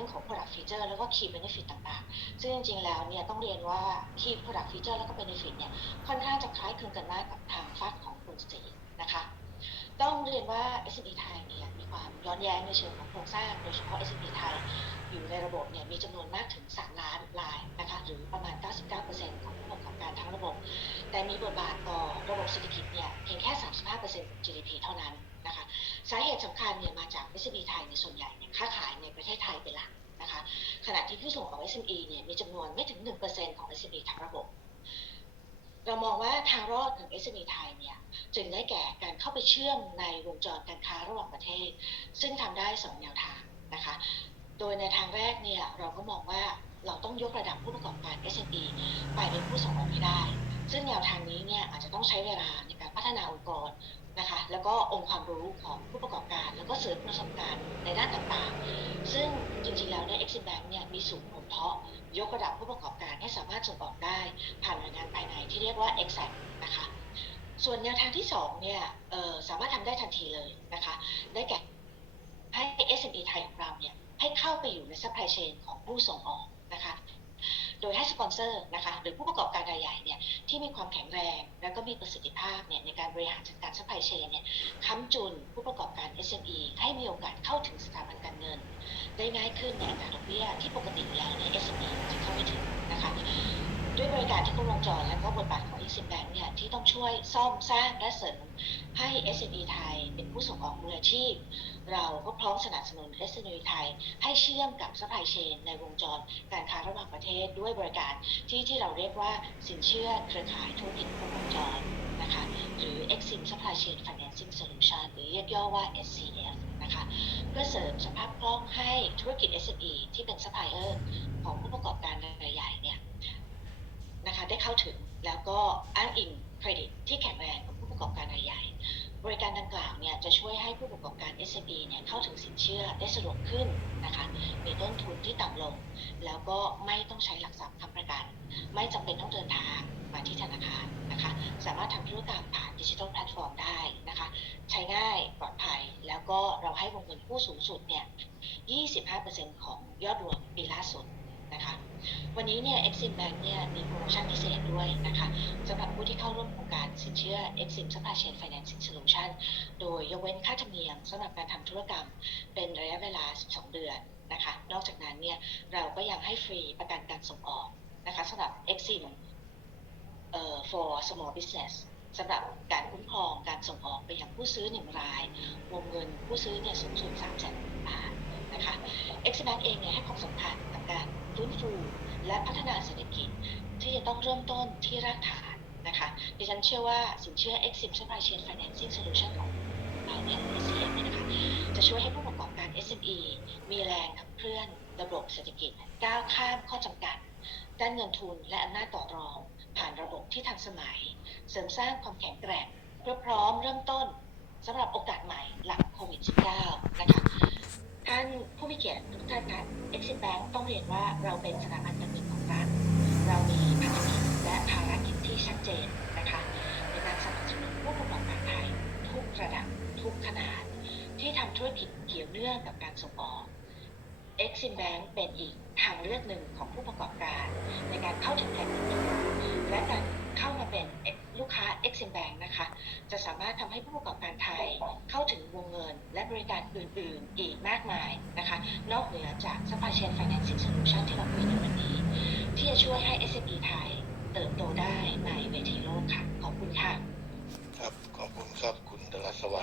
รื่องของ product feature แล้วก็ key benefit ต่างๆ ซึ่งจริงๆ แล้วเนี่ยต้องเรียนว่า key product feature แล้วก็ benefit เนี่ยค่อนข้างจะคล้ายคลึงกันมากกับทางฝากของคุณสีนะคะต้องเรียนว่า S&P ไทยเนี่ยมีความย้อนแย้งในเชิงของโครงสร้าง โดยเฉพาะ S&P ไทยอยู่ในระบบเนี่ยมีจำนวนมากถึง 3 ล้านรายนะคะหรือประมาณ 99%ของผู้ประกอบการทั้งระบบ แต่มีบทบาทต่อ สาเหตุสำคัญเนี่ยมาจาก SME ไทยในส่วนใหญ่เนี่ยค้าขายในประเทศไทยเป็นหลักนะคะขณะที่ผู้ส่งออก SME เนี่ยมีจำนวนไม่ถึง 1%ของ SME ทั้งระบบ เรามองว่าทางรอดของ SME ไทยเนี่ยจึงได้แก่การเข้าไปเชื่อมในวงจรการค้าระหว่างประเทศ ซึ่งทำได้ 2 แนวทางนะคะโดยในทางแรกเนี่ยเราก็มองว่าเราต้องยกระดับผู้ประกอบการ SME ไปเป็นผู้ส่งออกให้ได้ ซึ่งแนวทางนี้เนี่ยอาจจะต้องใช้เวลาในการพัฒนาองค์กร นะคะ แล้วก็องค์ความรู้ของผู้ประกอบการ แล้วก็เสริมประสบการณ์ในด้านต่างๆ ซึ่งจริงๆ แล้วเนี่ย Exim Bank เนี่ยมีศูนย์บ่มเพาะยกระดับผู้ประกอบการให้สามารถส่งออกได้ ผ่านหน่วยงานภายในที่เรียกว่า Exact นะคะ ส่วนแนวทางที่2เนี่ยสามารถทำได้ทันทีเลยนะคะ ได้แก่ให้ SME ไทยของเราเนี่ยให้เข้าไปอยู่ใน supply chain ของผู้ส่งออกนะคะ ปอนเซอร์นะคะหรือผู้ประกอบการรายใหญ่เนี่ยที่มีความแข็งแรง และก็มีประสิทธิภาพเนี่ยในการบริหารจัดการซัพพลายเชนเนี่ยค้ำจุนผู้ประกอบการ SME ให้มีโอกาสเข้าถึงสถาบันการเงิน ได้ง่ายขึ้นในอัตราดอกเบี้ยที่ปกติแล้วเนี่ย SME จะเข้าไม่ถึงนะคะ ริการที่ครบวงจรและก็บทบาทของ Exim Bank เนี่ยที่ต้องช่วยซ่อมสร้างและเสริมให้ SME ไทย เป็นผู้ส่งออกมืออาชีพ เราก็พร้อมสนับสนุน SME ไทย ให้เชื่อมกับ supply chain ในวงจรการค้าระหว่างประเทศด้วยบริการที่ที่เราเรียกว่าสินเชื่อเครือข่ายธุรกิจครบวงจรนะคะหรือ Exim Supply Chain Financing Solution หรือเรียกย่อว่า SCF นะคะเพื่อเสริมสภาพคล่องให้ธุรกิจ SME ที่เป็น supplier ของผู้ประกอบการรายใหญ่เนี่ย เข้าถึง แล้วก็อ้างอิงเครดิตที่แข็งแรงของผู้ประกอบการรายใหญ่ บริการดังกล่าวเนี่ยจะช่วยให้ผู้ประกอบการ SME เนี่ยเข้าถึงสินเชื่อได้สะดวกขึ้นนะคะมีต้นทุนที่ต่ำลง แล้วก็ไม่ต้องใช้หลักทรัพย์ค้ำประกัน ไม่จำเป็นต้องเดินทางมาที่ธนาคารนะคะสามารถทำธุรกรรมผ่านดิจิทัลแพลตฟอร์มได้นะคะใช้ง่ายปลอดภัย แล้วก็เราให้วงเงินกู้สูงสุดเนี่ย 25%ของยอดรวมปีล่าสุด นะคะ วันนี้เนี่ย Exim Bank เนี่ยมีโปรโมชั่นพิเศษด้วยนะคะสำหรับผู้ที่เข้าร่วมโครงการสินเชื่อ Exim Supply Chain Financing Solution โดยยกเว้นค่าธรรมเนียมสำหรับการทำธุรกรรม เป็นระยะเวลา 12 เดือนนะคะ นอกจากนั้นเนี่ยเราก็ยังให้ฟรีประกันการส่งออกนะคะสำหรับ Exim เอ่อ for small business สำหรับการคุ้มครองการส่งออกไปยังผู้ซื้อหนึ่งราย วงเงินผู้ซื้อเนี่ยสูงสุด3 0 0 0 0 0 บาทนะคะ e x i m a n เองเนี่ยให้ความสำคัญกับการฟื้นฟู และพัฒนาเศรษฐกิจ ที่จะต้องเริ่มต้นที่รากฐานนะคะ ดิฉันเชื่อว่าสินเชื่อ Exim Supply Chain Financing Solution ของเราเนี่ย SCF เนี่ยนะคะ จะช่วยให้ผู้ประกอบการ SME มีแรงขับเคลื่อนระบบเศรษฐกิจ ก้าวข้ามข้อจำกัด ด้านเงินทุนและอำนาจต่อรอง ผ่านระบบที่ทันสมัย เสริมสร้างความแข็งแกร่ง เพื่อพร้อมเริ่มต้นสำหรับโอกาสใหม่หลังโควิด -19 นะคะ ท่านผู้มีเกียรติทุกท่านคะ Exim Bank ต้องเรียนว่าเราเป็นสถาบันการเงินของรัฐ เรามีพันธมิตรและภารกิจที่ชัดเจนนะคะในการสนับสนุนผู้ประกอบการไทยทุกระดับทุกขนาด ที่ทำธุรกิจเกี่ยวเนื่องกับการส่งออก Exim Bank เป็นอีกทางเลือกหนึ่งของผู้ประกอบการ ในการเข้าถึงแหล่งเงินทุนและการเข้ามาเป็น ลูกค้า Exim Bank นะคะ จะสามารถทำให้ผู้ประกอบการไทยเข้าถึงวงเงิน และบริการอื่น ๆ อีกมากมายนะคะ นอกเหนือจาก Supply Chain Financing Solution ที่เราคุยในวันนี้ ที่จะช่วยให้ SME ไทยเติบโตได้ในเวทีโลกค่ะ ขอบคุณค่ะ ครับ ขอบคุณครับ คุณดลสวรรค์